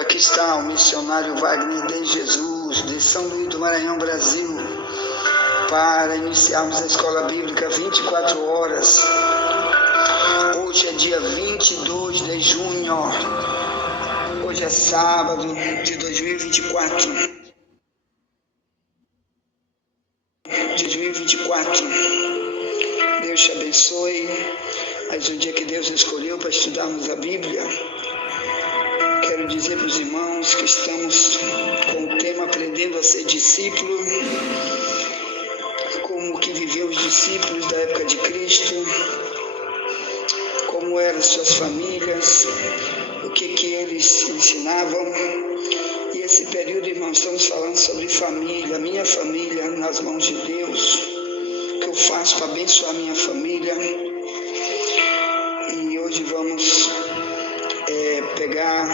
Aqui está o missionário Wagner de Jesus, de São Luís do Maranhão, Brasil, para iniciarmos a Escola Bíblica 24 horas. Hoje é dia 22 de junho, hoje é sábado de 2024. Deus te abençoe. Mais um dia que Deus escolheu para estudarmos a Bíblia. Quero dizer para os irmãos que estamos com o tema Aprendendo a Ser Discípulo, como que viviam os discípulos da época de Cristo, como eram suas famílias, o que eles ensinavam. E esse período, irmãos, estamos falando sobre família, minha família nas mãos de Deus, o que eu faço para abençoar minha família. E hoje vamos pegar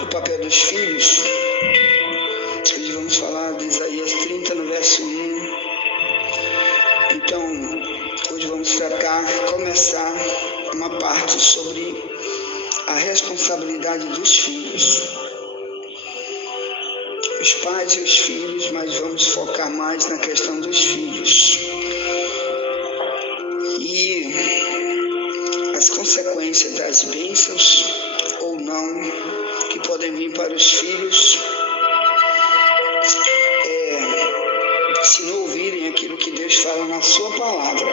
o papel dos filhos. Hoje vamos falar de Isaías 30, no verso 1. Então, hoje vamos começar uma parte sobre a responsabilidade dos filhos. Os pais e os filhos, mas vamos focar mais na questão dos filhos. E as consequências das bênçãos ou não que podem vir para os filhos se não ouvirem aquilo que Deus fala na sua palavra.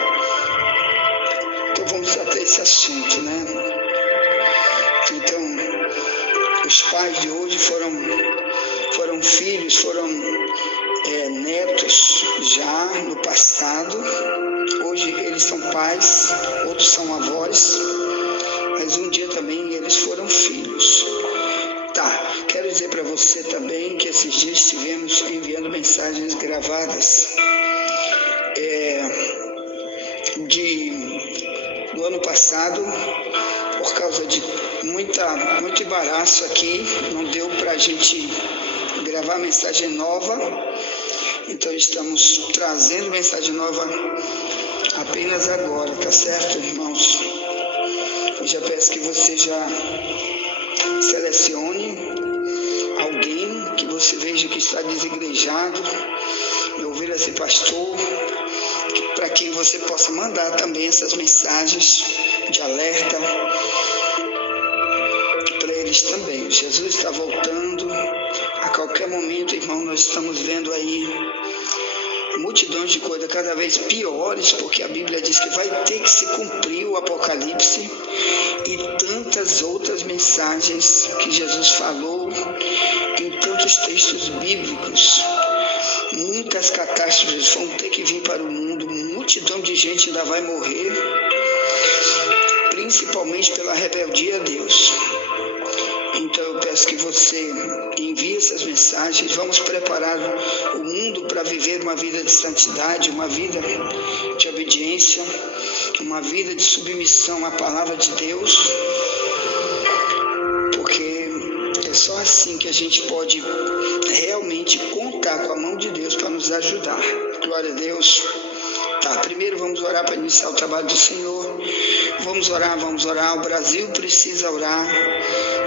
Então vamos tratar esse assunto, né? Então, os pais de hoje foram filhos, foram netos já no passado. Hoje eles são pais, outros são avós, mas um dia também eles foram filhos. Quero dizer para você também que esses dias estivemos enviando mensagens gravadas do ano passado. Por causa de muito embaraço aqui, não deu para a gente gravar mensagem nova. Então estamos trazendo mensagem nova apenas agora, tá certo, irmãos? Eu já peço que você já selecione alguém que você veja que está desigrejado, e ouvir esse pastor, para quem você possa mandar também essas mensagens de alerta para eles também. Jesus está voltando a qualquer momento, irmão. Nós estamos vendo aí multidões de coisas cada vez piores, porque a Bíblia diz que vai ter que se cumprir o Apocalipse e tantas outras mensagens que Jesus falou em tantos textos bíblicos. Muitas catástrofes vão ter que vir para o mundo, multidão de gente ainda vai morrer, principalmente pela rebeldia a Deus. Então eu peço que você envie essas mensagens. Vamos preparar o mundo para viver uma vida de santidade, uma vida de obediência, uma vida de submissão à palavra de Deus, porque é só assim que a gente pode realmente contar com a mão de Deus para nos ajudar. Glória a Deus. Primeiro vamos orar para iniciar o trabalho do Senhor. Vamos orar. O Brasil precisa orar.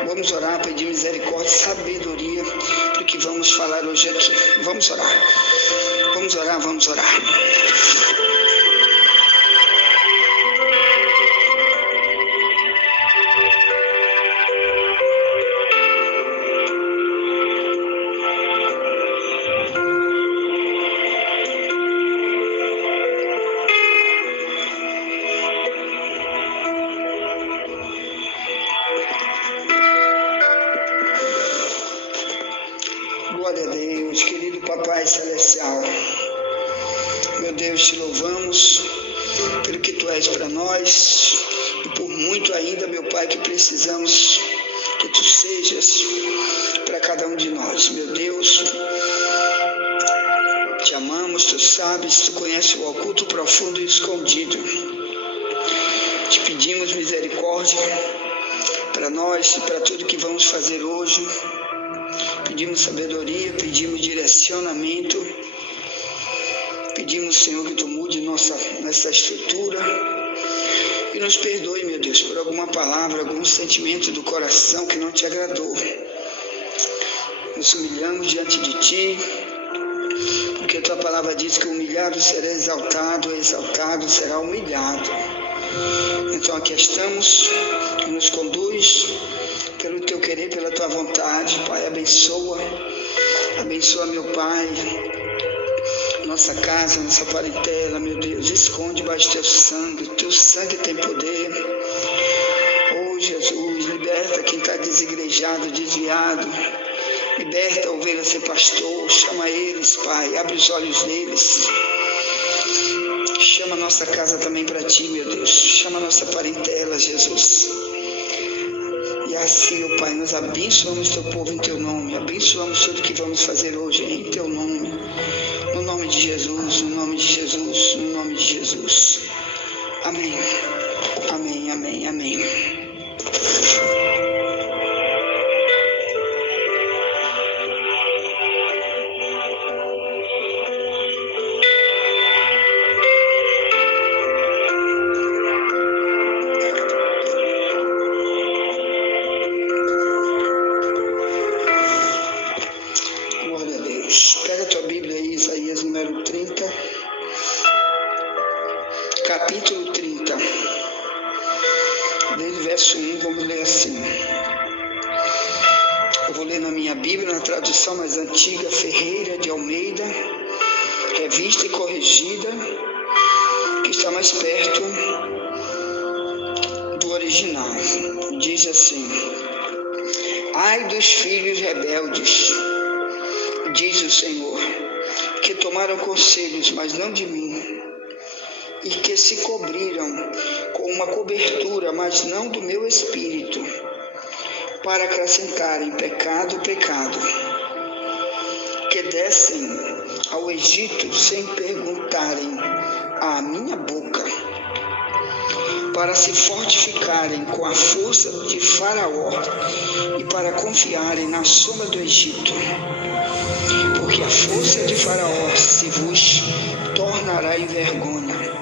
Vamos orar, pedir misericórdia, sabedoria para o que vamos falar hoje aqui. Vamos orar. Vamos orar. Glória a Deus, querido Papai Celestial. Meu Deus, te louvamos pelo que Tu és para nós e por muito ainda, meu Pai, que precisamos que Tu sejas para cada um de nós. Meu Deus, te amamos, Tu sabes, Tu conheces o oculto, profundo e escondido. Te pedimos misericórdia para nós e para tudo que vamos fazer hoje. Pedimos sabedoria, pedimos direcionamento, pedimos, Senhor, que Tu mude nossa estrutura e nos perdoe, meu Deus, por alguma palavra, algum sentimento do coração que não Te agradou. Nos humilhamos diante de Ti, porque Tua palavra diz que o humilhado será exaltado, o exaltado será humilhado. Então aqui estamos, nos conduz pelo Teu querer, pela Tua vontade. Pai, abençoa, meu Pai, nossa casa, nossa parentela, meu Deus, esconde debaixo do Teu sangue tem poder. Oh Jesus, liberta quem está desigrejado, desviado, liberta a ovelha sem pastor, chama eles, Pai, abre os olhos deles, chama a nossa casa também para Ti, meu Deus, chama a nossa parentela, Jesus. E assim, ó Pai, nós abençoamos Teu povo em Teu nome, abençoamos tudo que vamos fazer hoje em Teu nome, no nome de Jesus, no nome de Jesus, no nome de Jesus. Amém, amém, amém, amém. Capítulo 30, desde o verso 1, vamos ler assim. Eu vou ler na minha Bíblia, na tradução mais antiga, Ferreira de Almeida, revista e corrigida, que está mais perto do original. Diz assim: ai dos filhos rebeldes, diz o Senhor, que tomaram conselhos, mas não de mim, e que se cobriram com uma cobertura, mas não do meu espírito, para acrescentarem pecado, que descem ao Egito sem perguntarem à minha boca, para se fortificarem com a força de Faraó e para confiarem na sombra do Egito, porque a força de Faraó se vos tornará em vergonha,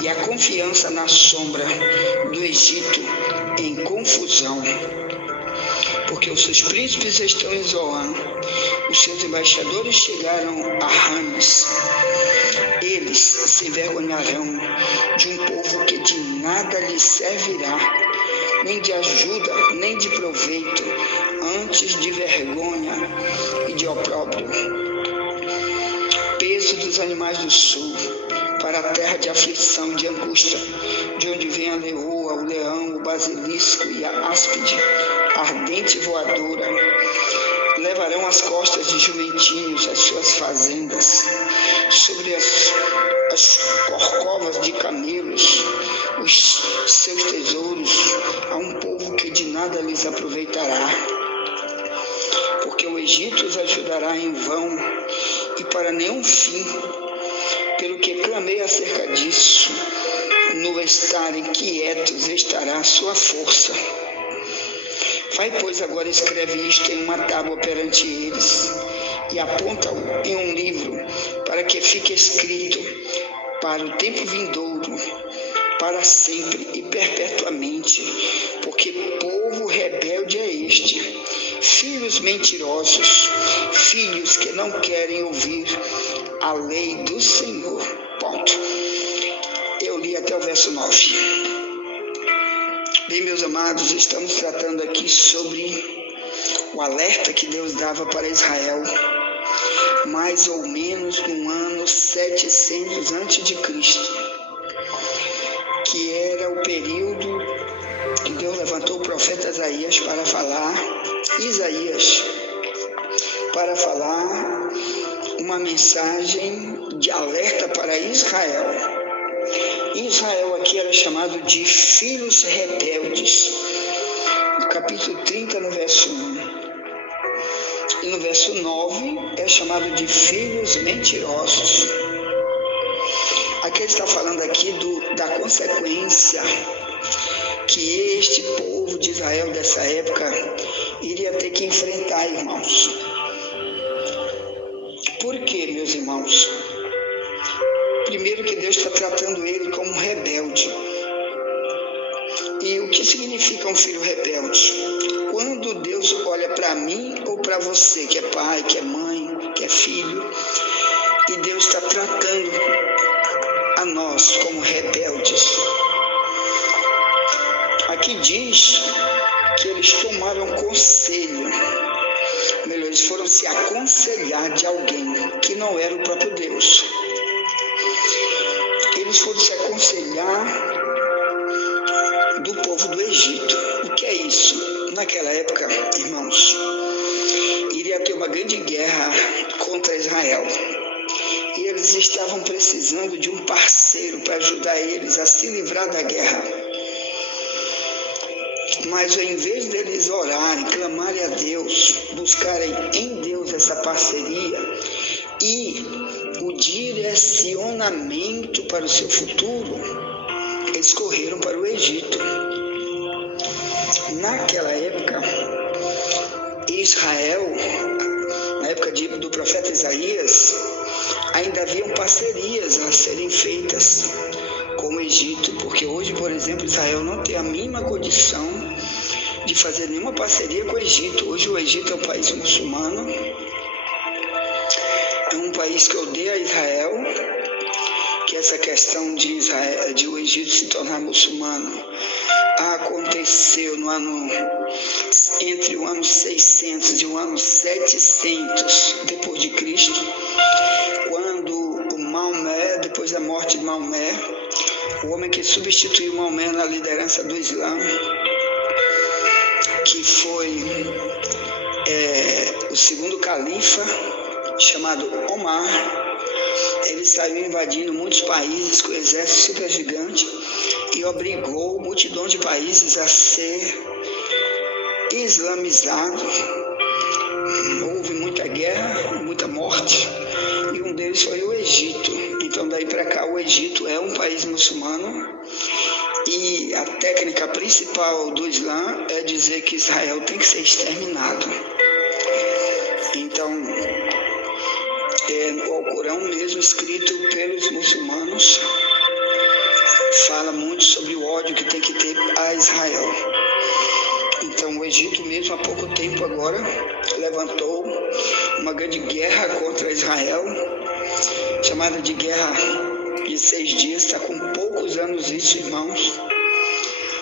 e a confiança na sombra do Egito em confusão. Porque os seus príncipes estão em Zoan, os seus embaixadores chegaram a Rames. Eles se envergonharão de um povo que de nada lhes servirá, nem de ajuda, nem de proveito, antes de vergonha e de opróbrio. Peso dos animais do sul, para a terra de aflição, de angústia, de onde vem a leoa, o leão, o basilisco e a áspide, ardente voadora. Levarão as costas de jumentinhos as suas fazendas, sobre as corcovas de camelos, os seus tesouros, a um povo que de nada lhes aproveitará. Porque o Egito os ajudará em vão, e para nenhum fim. Pelo que clamei acerca disso, no estarem quietos estará a sua força. Vai, pois, agora escreve isto em uma tábua perante eles, e aponta-o em um livro, para que fique escrito para o tempo vindouro, para sempre e perpetuamente, porque povo rebelde é este, filhos mentirosos, filhos que não querem ouvir a lei do Senhor. Ponto. Eu li até o verso 9. Bem, meus amados, estamos tratando aqui sobre o alerta que Deus dava para Israel, mais ou menos no ano 700 a.C., que era o período que Deus levantou o profeta Isaías para falar uma mensagem de alerta para Israel. Israel aqui era chamado de filhos rebeldes. No capítulo 30, no verso 1. E no verso 9 é chamado de filhos mentirosos. Aqui ele está falando aqui da consequência que este povo de Israel dessa época iria ter que enfrentar, irmãos. Por quê, meus irmãos? Primeiro que Deus está tratando ele como rebelde. E o que significa um filho rebelde? Quando Deus olha para mim ou para você, que é pai, que é mãe, que é filho. E Deus está tratando a nós como rebeldes. Aqui diz que eles tomaram conselho, melhor, eles foram se aconselhar de alguém que não era o próprio Deus. Eles foram se aconselhar do povo do Egito. O que é isso? Naquela época, irmãos, iria ter uma grande guerra contra Israel. E eles estavam precisando de um parceiro para ajudar eles a se livrar da guerra. Mas ao invés deles orarem, clamarem a Deus, buscarem em Deus essa parceria e o direcionamento para o seu futuro, eles correram para o Egito. Naquela época, Israel, na época do profeta Isaías, ainda haviam parcerias a serem feitas com o Egito, porque hoje, por exemplo, Israel não tem a mínima condição de fazer nenhuma parceria com o Egito. Hoje o Egito é um país muçulmano, é um país que odeia Israel, que essa questão de o Egito se tornar muçulmano aconteceu entre o ano 600 e o ano 700 depois de Cristo, quando o Maomé, depois da morte de Maomé, o homem que substituiu Maomé na liderança do Islã, que foi o segundo califa, chamado Omar, ele saiu invadindo muitos países com o exército super gigante e obrigou multidão de países a ser islamizado. Houve muita guerra, muita morte, e um deles foi o Egito. Então daí para cá o Egito é um país muçulmano e a técnica principal do Islã é dizer que Israel tem que ser exterminado. Então, o Alcorão mesmo, escrito pelos muçulmanos, fala muito sobre o ódio que tem que ter a Israel. Então o Egito mesmo há pouco tempo agora levantou uma grande guerra contra Israel, chamada de Guerra de 6 Dias. Está com poucos anos isso, irmãos.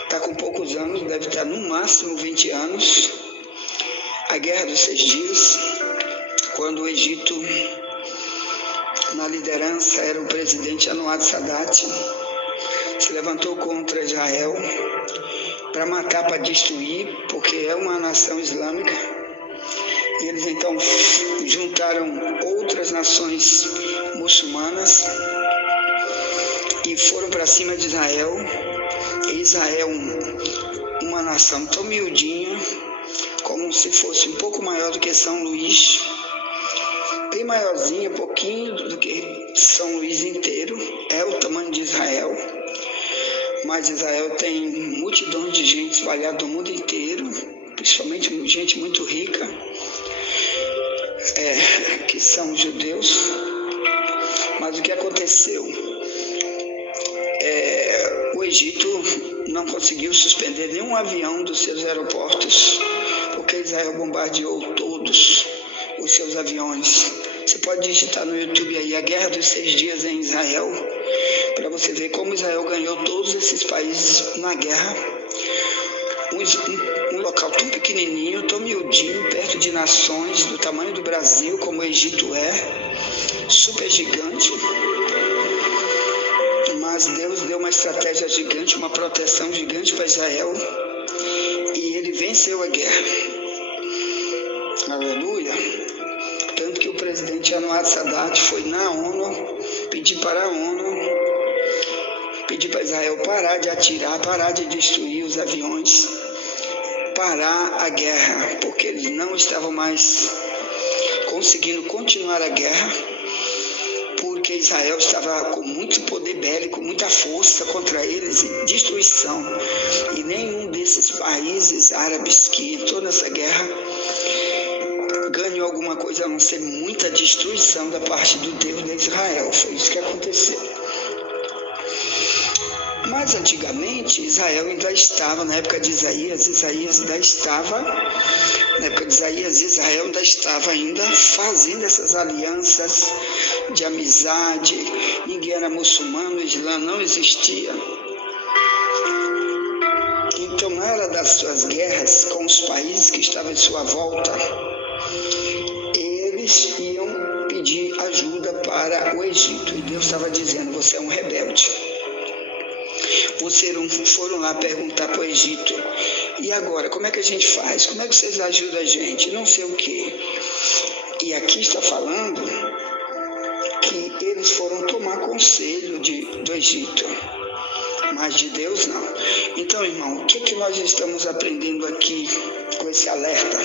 Está com poucos anos, deve estar no máximo 20 anos. A Guerra dos 6 Dias, quando o Egito, na liderança, era o presidente Anwar Sadat, se levantou contra Israel para matar, para destruir, porque é uma nação islâmica. E eles então juntaram outras nações muçulmanas e foram para cima de Israel. E Israel, uma nação tão miudinha, como se fosse um pouco maior do que São Luís, bem maiorzinha, pouquinho do que São Luís inteiro, é o tamanho de Israel. Mas Israel tem multidões de gente espalhada no mundo inteiro, principalmente gente muito rica, que são judeus. Mas o que aconteceu? O Egito não conseguiu suspender nenhum avião dos seus aeroportos, porque Israel bombardeou todos os seus aviões. Você pode digitar no YouTube aí, a Guerra dos 6 Dias em Israel, para você ver como Israel ganhou todos esses países na guerra. Um local tão pequenininho, tão miudinho, perto de nações do tamanho do Brasil, como o Egito é, super gigante. Mas Deus deu uma estratégia gigante, uma proteção gigante para Israel, e ele venceu a guerra. Aleluia! Tanto que o presidente Anwar Sadat foi na ONU, pedir para a ONU, pedir para Israel parar de atirar, parar de destruir os aviões, parar a guerra, porque eles não estavam mais conseguindo continuar a guerra, porque Israel estava com muito poder bélico, muita força contra eles e destruição. E nenhum desses países árabes que entrou nessa guerra ganhou alguma coisa a não ser muita destruição da parte do Deus de Israel. Foi isso que aconteceu. Mas antigamente Israel ainda estava, na época de Isaías ainda estava, na época de Isaías, Israel ainda estava fazendo essas alianças de amizade, ninguém era muçulmano, o Islã não existia. Então, na hora das suas guerras com os países que estavam em sua volta, eles iam pedir ajuda para o Egito. E Deus estava dizendo: você é um rebelde. Foram lá perguntar para o Egito: e agora, como é que a gente faz? Como é que vocês ajudam a gente? Não sei o quê. E aqui está falando que eles foram tomar conselho do Egito, mas de Deus não. Então, irmão, o que nós estamos aprendendo aqui com esse alerta?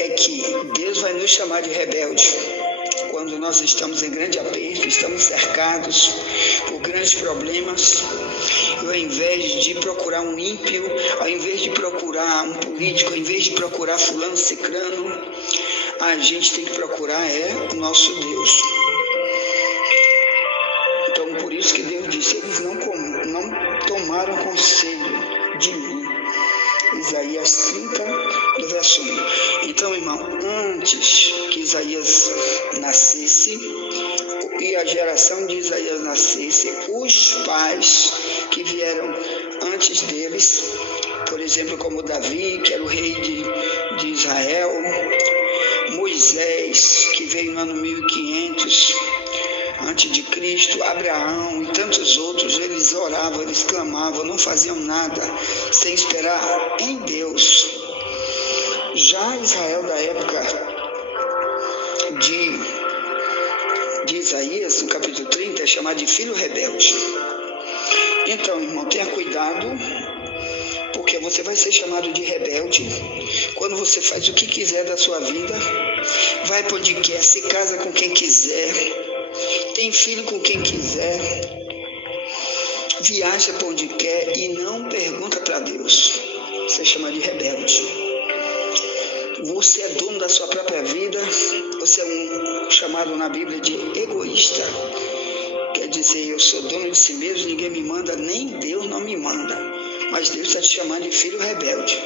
É que Deus vai nos chamar de rebelde quando nós estamos em grande aperto, estamos cercados por grandes problemas, e ao invés de procurar um ímpio, ao invés de procurar um político, ao invés de procurar fulano, cicrano, a gente tem que procurar o nosso Deus. Então, por isso que Deus disse: eles não tomaram conselho de mim. Isaías 30, do verso 1. Então, irmão, antes que Isaías nascesse, e a geração de Isaías nascesse, os pais que vieram antes deles, por exemplo, como Davi, que era o rei de Israel, Moisés, que veio no ano 1500 antes de Cristo, Abraão e tantos outros, eles oravam, eles clamavam, não faziam nada sem esperar em Deus. Já Israel da época de Isaías, no capítulo 30, é chamado de filho rebelde. Então, irmão, tenha cuidado, porque você vai ser chamado de rebelde quando você faz o que quiser da sua vida, vai para onde quer, se casa com quem quiser, tem filho com quem quiser, viaja para onde quer e não pergunta para Deus. Você chama de rebelde. Você é dono da sua própria vida, você é chamado na Bíblia de egoísta. Quer dizer, eu sou dono de si mesmo, ninguém me manda, nem Deus não me manda. Mas Deus está te chamando de filho rebelde.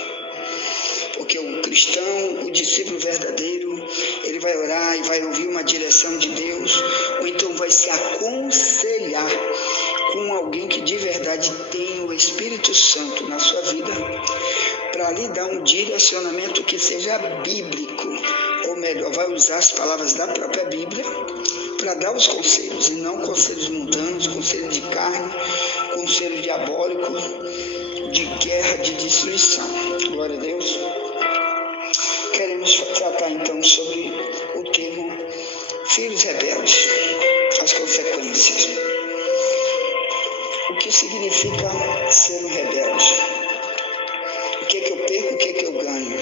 Porque o cristão, o discípulo verdadeiro, ele vai orar e vai ouvir uma direção de Deus, ou então vai se aconselhar com alguém que de verdade tem o Espírito Santo na sua vida, para lhe dar um direcionamento que seja bíblico, ou melhor, vai usar as palavras da própria Bíblia para dar os conselhos, e não conselhos mundanos, conselhos de carne, conselhos diabólicos, de guerra, de destruição. Glória a Deus. Queremos tratar então sobre o termo filhos rebeldes, as consequências. O que significa ser um rebelde? O que eu perco, o que eu ganho?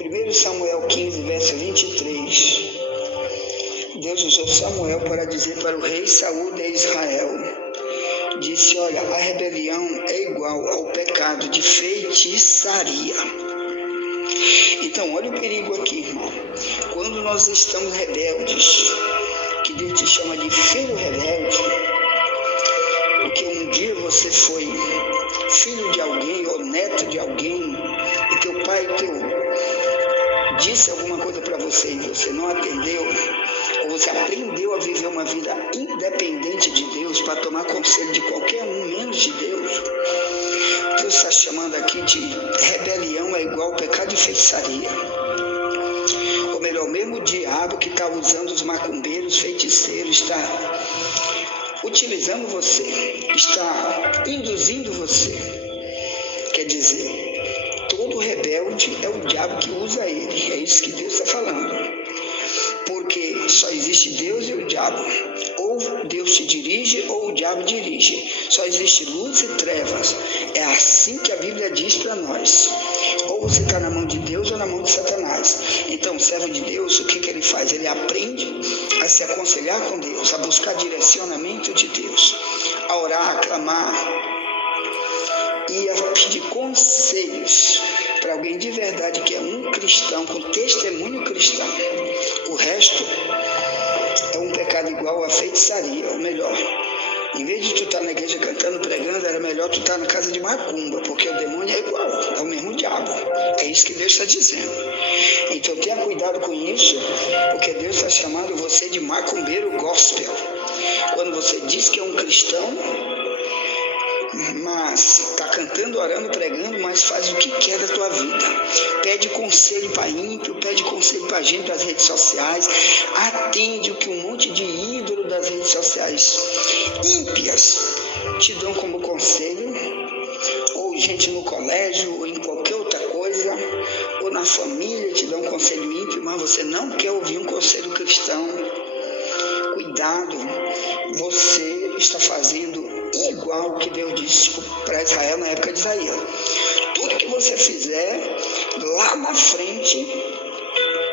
1 Samuel 15, verso 23. Deus usou Samuel para dizer para o rei Saul de Israel, disse: olha, a rebelião é igual ao pecado de feitiçaria. Então, olha o perigo aqui, irmão. Quando nós estamos rebeldes, que Deus te chama de filho rebelde, porque um dia você foi filho de alguém ou neto de alguém, e teu pai disse alguma coisa para você e você não atendeu, ou você aprendeu a viver uma vida independente de Deus para tomar conselho de qualquer um, menos de Deus. Deus está chamando aqui de rebelião é igual ao pecado de feitiçaria. Ou melhor, o mesmo diabo que está usando os macumbeiros, feiticeiros, está utilizando você, está induzindo você. Quer dizer, todo rebelde é o diabo que usa ele. É isso que Deus está falando. Porque só existe Deus e o diabo. Ou Deus te dirige ou o diabo dirige. Só existe luz e trevas. É assim que a Bíblia diz para nós. Ou você está na mão de Deus ou na mão de Satanás. Então, o servo de Deus, o que ele faz? Ele aprende a se aconselhar com Deus, a buscar direcionamento de Deus, a orar, a clamar e a pedir conselhos para alguém de verdade que é um cristão, com testemunho cristão. O resto é um pecado igual à feitiçaria, ou melhor, Em vez de tu estar na igreja cantando, pregando, era melhor tu estar na casa de macumba, porque o demônio é igual, é o mesmo diabo. É isso que Deus está dizendo. Então tenha cuidado com isso, porque Deus está chamando você de macumbeiro gospel. Quando você diz que é um cristão, mas está cantando, orando, pregando, mas faz o que quer da tua vida. Pede conselho para ímpio, pede conselho para gente das redes sociais, atende o que um monte de ídolo das redes sociais ímpias te dão como conselho, ou gente no colégio, ou em qualquer outra coisa, ou na família te dão um conselho ímpio, mas você não quer ouvir um conselho cristão. Cuidado, você está fazendo igual o que Deus disse para Israel na época de Isaías. Tudo que você fizer lá na frente,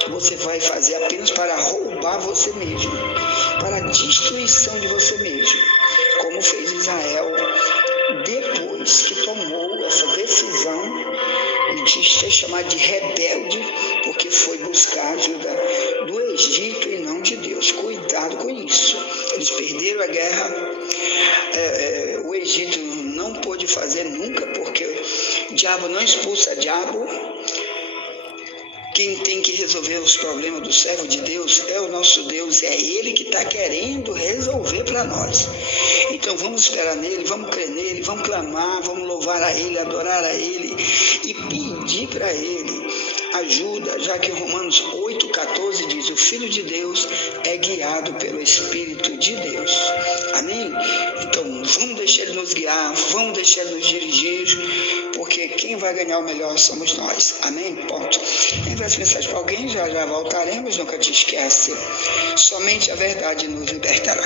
você vai fazer apenas para roubar você mesmo, para a destruição de você mesmo, como fez Israel depois que tomou essa decisão de ser chamado de rebelde, porque foi buscar ajuda do Egito e não de Deus. Cuidado com isso. Eles perderam a guerra. O Egito não pôde fazer nunca, porque o diabo não expulsa diabo. Quem tem que resolver os problemas do servo de Deus é o nosso Deus, é Ele que está querendo resolver para nós. Então vamos esperar nele, vamos crer nele, vamos clamar, vamos louvar a Ele, adorar a Ele e pedir para Ele ajuda, já que Romanos 8,14 diz: o Filho de Deus é guiado pelo Espírito de Deus. Amém? Então vamos deixar Ele nos guiar, vamos deixar Ele nos dirigir, porque quem vai ganhar o melhor somos nós. Amém? Ponto. Envia essa mensagem para alguém, já voltaremos, nunca te esquece. Somente a verdade nos libertará.